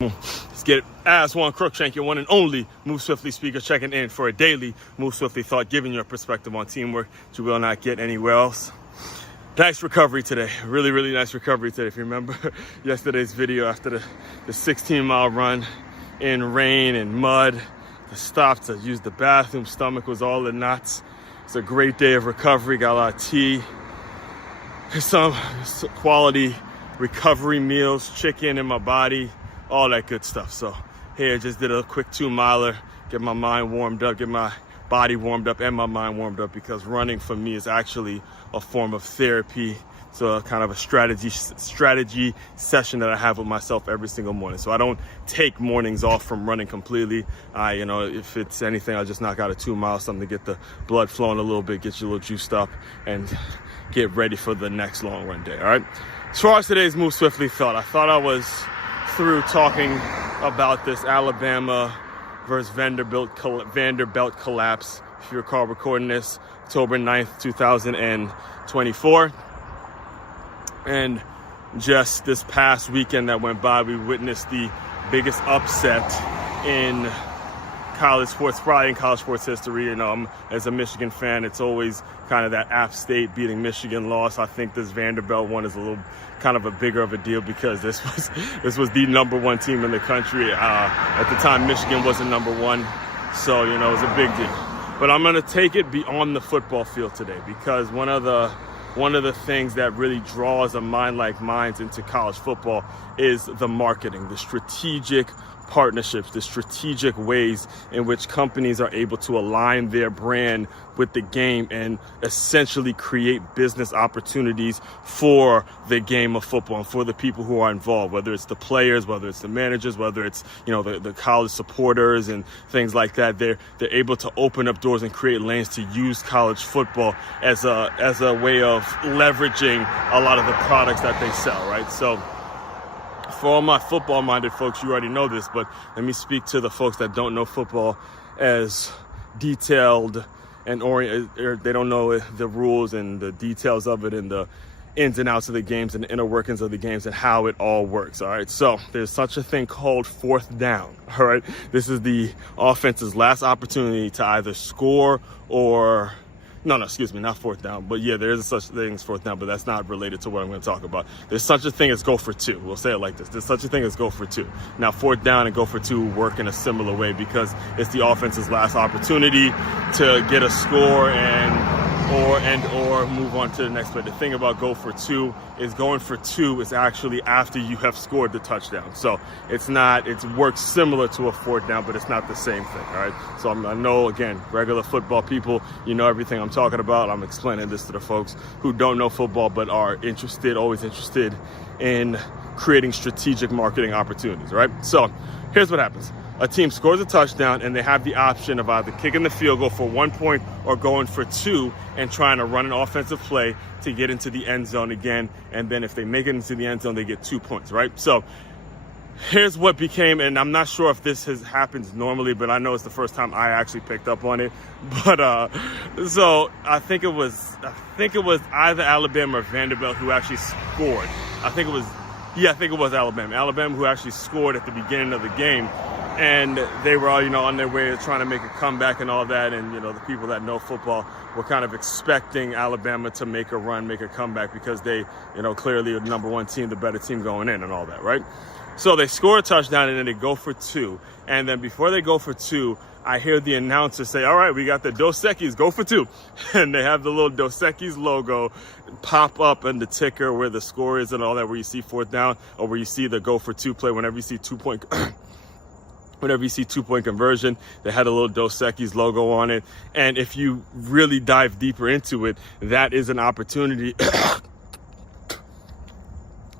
Let's get it. As one Crookshank, your one and only Move Swiftly speaker, checking in for a daily Move Swiftly thought, giving you a perspective on teamwork that you will not get anywhere else. Nice recovery today. Really nice recovery today. If you remember yesterday's video after the 16-mile run in rain and mud, the stop to use the bathroom, stomach was all in knots. It's a great day of recovery. Got a lot of tea, some quality recovery meals, chicken in my body, all that good stuff. So here, just did a quick 2-miler, get my mind warmed up, get my body warmed up and my mind warmed up, because running for me is actually a form of therapy. So a kind of a strategy session that I have with myself every single morning. So I don't take mornings off from running completely. If it's anything, I'll just knock out a 2-mile, something to get the blood flowing a little bit, get you a little juiced up, and get ready for the next long run day. All right. As far as today's Move Swiftly thought, I thought I was through talking about this Alabama versus Vanderbilt collapse. If you recall, recording this October 9th, 2024. And just this past weekend that went by, we witnessed the biggest upset in college sports, probably in college sports history. As a Michigan fan, it's always kind of that App State beating Michigan loss. I think this Vanderbilt one is a little kind of a bigger of a deal, because this was the number one team in the country. At the time, Michigan wasn't number one, so it was a big deal. But I'm going to take it beyond the football field today, because one of the things that really draws a mind like mine into college football is the marketing, the strategic partnerships, the strategic ways in which companies are able to align their brand with the game and essentially create business opportunities for the game of football and for the people who are involved, whether it's the players, whether it's the managers, whether it's the college supporters and things like that. They're able to open up doors and create lanes to use college football as a way of leveraging a lot of the products that they sell, right? So for all my football-minded folks, you already know this, but let me speak to the folks that don't know football as detailed and oriented. They don't know the rules and the details of it and the ins and outs of the games and the inner workings of the games and how it all works, all right? So there's such a thing called fourth down, all right? This is the offense's last opportunity to either score or... No, excuse me, not fourth down. But yeah, there is such thing as fourth down, but that's not related to what I'm going to talk about. There's such a thing as go for two. We'll say it like this. There's such a thing as go for two. Now, fourth down and go for two work in a similar way, because it's the offense's last opportunity to get a score or move on to the next play. The thing about go for two is going for two is actually after you have scored the touchdown. So it works similar to a fourth down, but it's not the same thing, all right? So I know, again, regular football people, you know everything I'm talking about. I'm explaining this to the folks who don't know football but are always interested in creating strategic marketing opportunities, right? So here's what happens. A team scores a touchdown and they have the option of either kicking the field goal for 1 point or going for 2 and trying to run an offensive play to get into the end zone again. And then if they make it into the end zone, they get 2 points, right? So here's what became, and I'm not sure if this happens normally, but I know it's the first time I actually picked up on it. But so I think it was either Alabama or Vanderbilt who actually scored. I think it was Alabama. Alabama who actually scored at the beginning of the game. And they were all, on their way to trying to make a comeback and all that. And, the people that know football were kind of expecting Alabama to make a run, make a comeback, because they, clearly are the number one team, the better team going in and all that, right? So they score a touchdown and then they go for 2. And then before they go for 2, I hear the announcer say, all right, we got the Dos Equis, go for 2. And they have the little Dos Equis logo pop up in the ticker where the score is and all that, where you see fourth down or where you see the go for 2 play. Whenever you see 2-point Whenever you see 2-point conversion, they had a little Dos Equis logo on it. And if you really dive deeper into it, that is an opportunity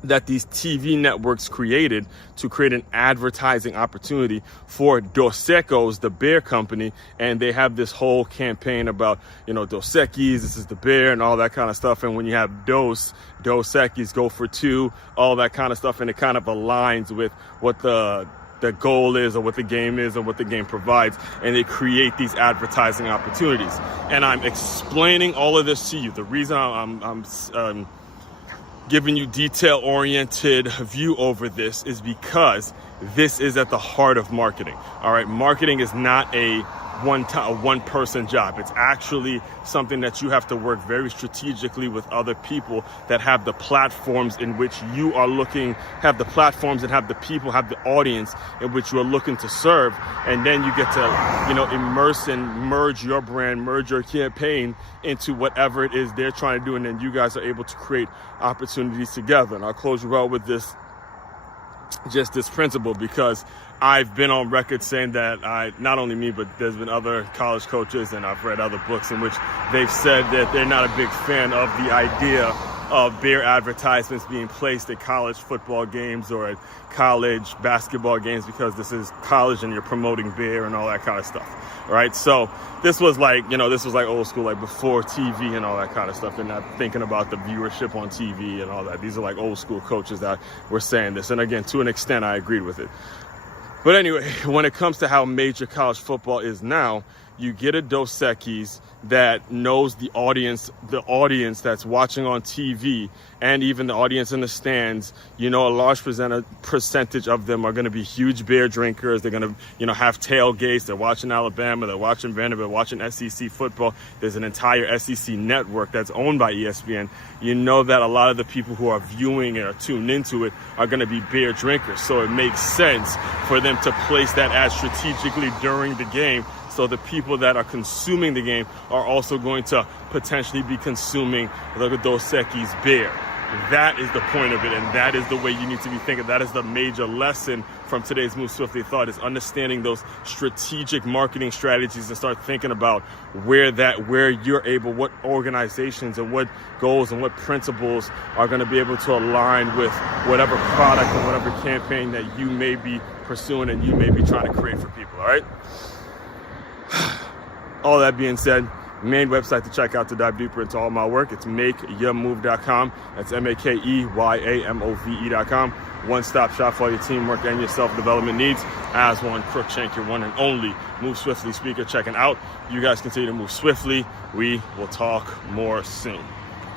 that these TV networks created to create an advertising opportunity for Dos Equis, the beer company. And they have this whole campaign about, Dos Equis, this is the beer and all that kind of stuff. And when you have Dos Equis, go for 2, all that kind of stuff. And it kind of aligns with what the goal is or what the game is or what the game provides, and they create these advertising opportunities. And I'm explaining all of this to you. The reason I'm giving you detail-oriented view over this is because this is at the heart of marketing. All right, marketing is not a one-person job. It's actually something that you have to work very strategically with other people that have the platforms in which you are looking, have the platforms and have the people, have the audience in which you are looking to serve. And then you get to, immerse and merge your brand, merge your campaign into whatever it is they're trying to do. And then you guys are able to create opportunities together. And I'll close you out with this principle, because I've been on record saying that not only me, but there's been other college coaches, and I've read other books in which they've said that they're not a big fan of the idea of beer advertisements being placed at college football games or at college basketball games, because this is college and you're promoting beer and all that kind of stuff, right? So this was like old school, like before TV and all that kind of stuff. They're not thinking about the viewership on TV and all that. These are like old school coaches that were saying this. And again, to an extent, I agreed with it. But anyway, when it comes to how major college football is now, you get a Dos Equis that knows the audience that's watching on TV, and even the audience in the stands. A large percentage of them are going to be huge beer drinkers. They're going to, have tailgates. They're watching Alabama. They're watching Vanderbilt, watching SEC football. There's an entire SEC network that's owned by ESPN. You know that a lot of the people who are viewing and are tuned into it are going to be beer drinkers. So it makes sense for them to place that ad strategically during the game, so the people that are consuming the game are also going to potentially be consuming the Dos Equis beer. That is the point of it, and that is the way you need to be thinking. That is the major lesson from today's Move Swiftly Thought, is understanding those strategic marketing strategies and start thinking about where you're able, what organizations and what goals and what principles are going to be able to align with whatever product and whatever campaign that you may be pursuing and you may be trying to create for people, all right? All that being said, main website to check out to dive deeper into all my work, it's makeyourmove.com. That's makeymove.com. One-stop shop for all your teamwork and your self-development needs. As one, Crookshank, your one and only Move Swiftly speaker, checking out. You guys continue to move swiftly. We will talk more soon.